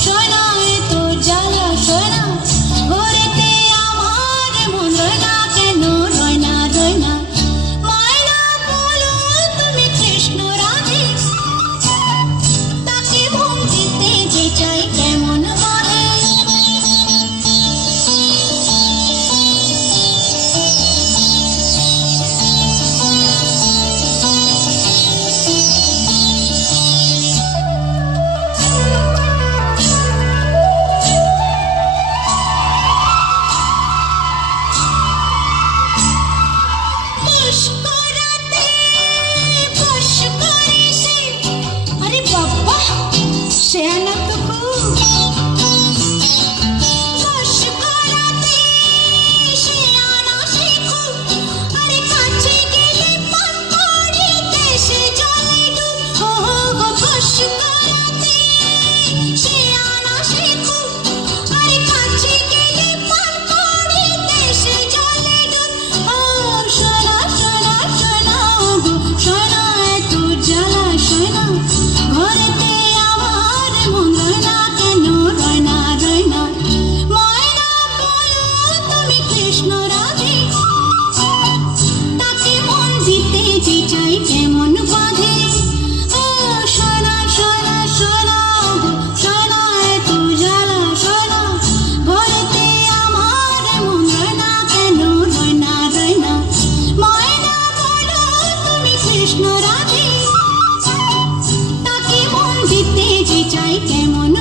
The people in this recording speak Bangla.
Join কেমন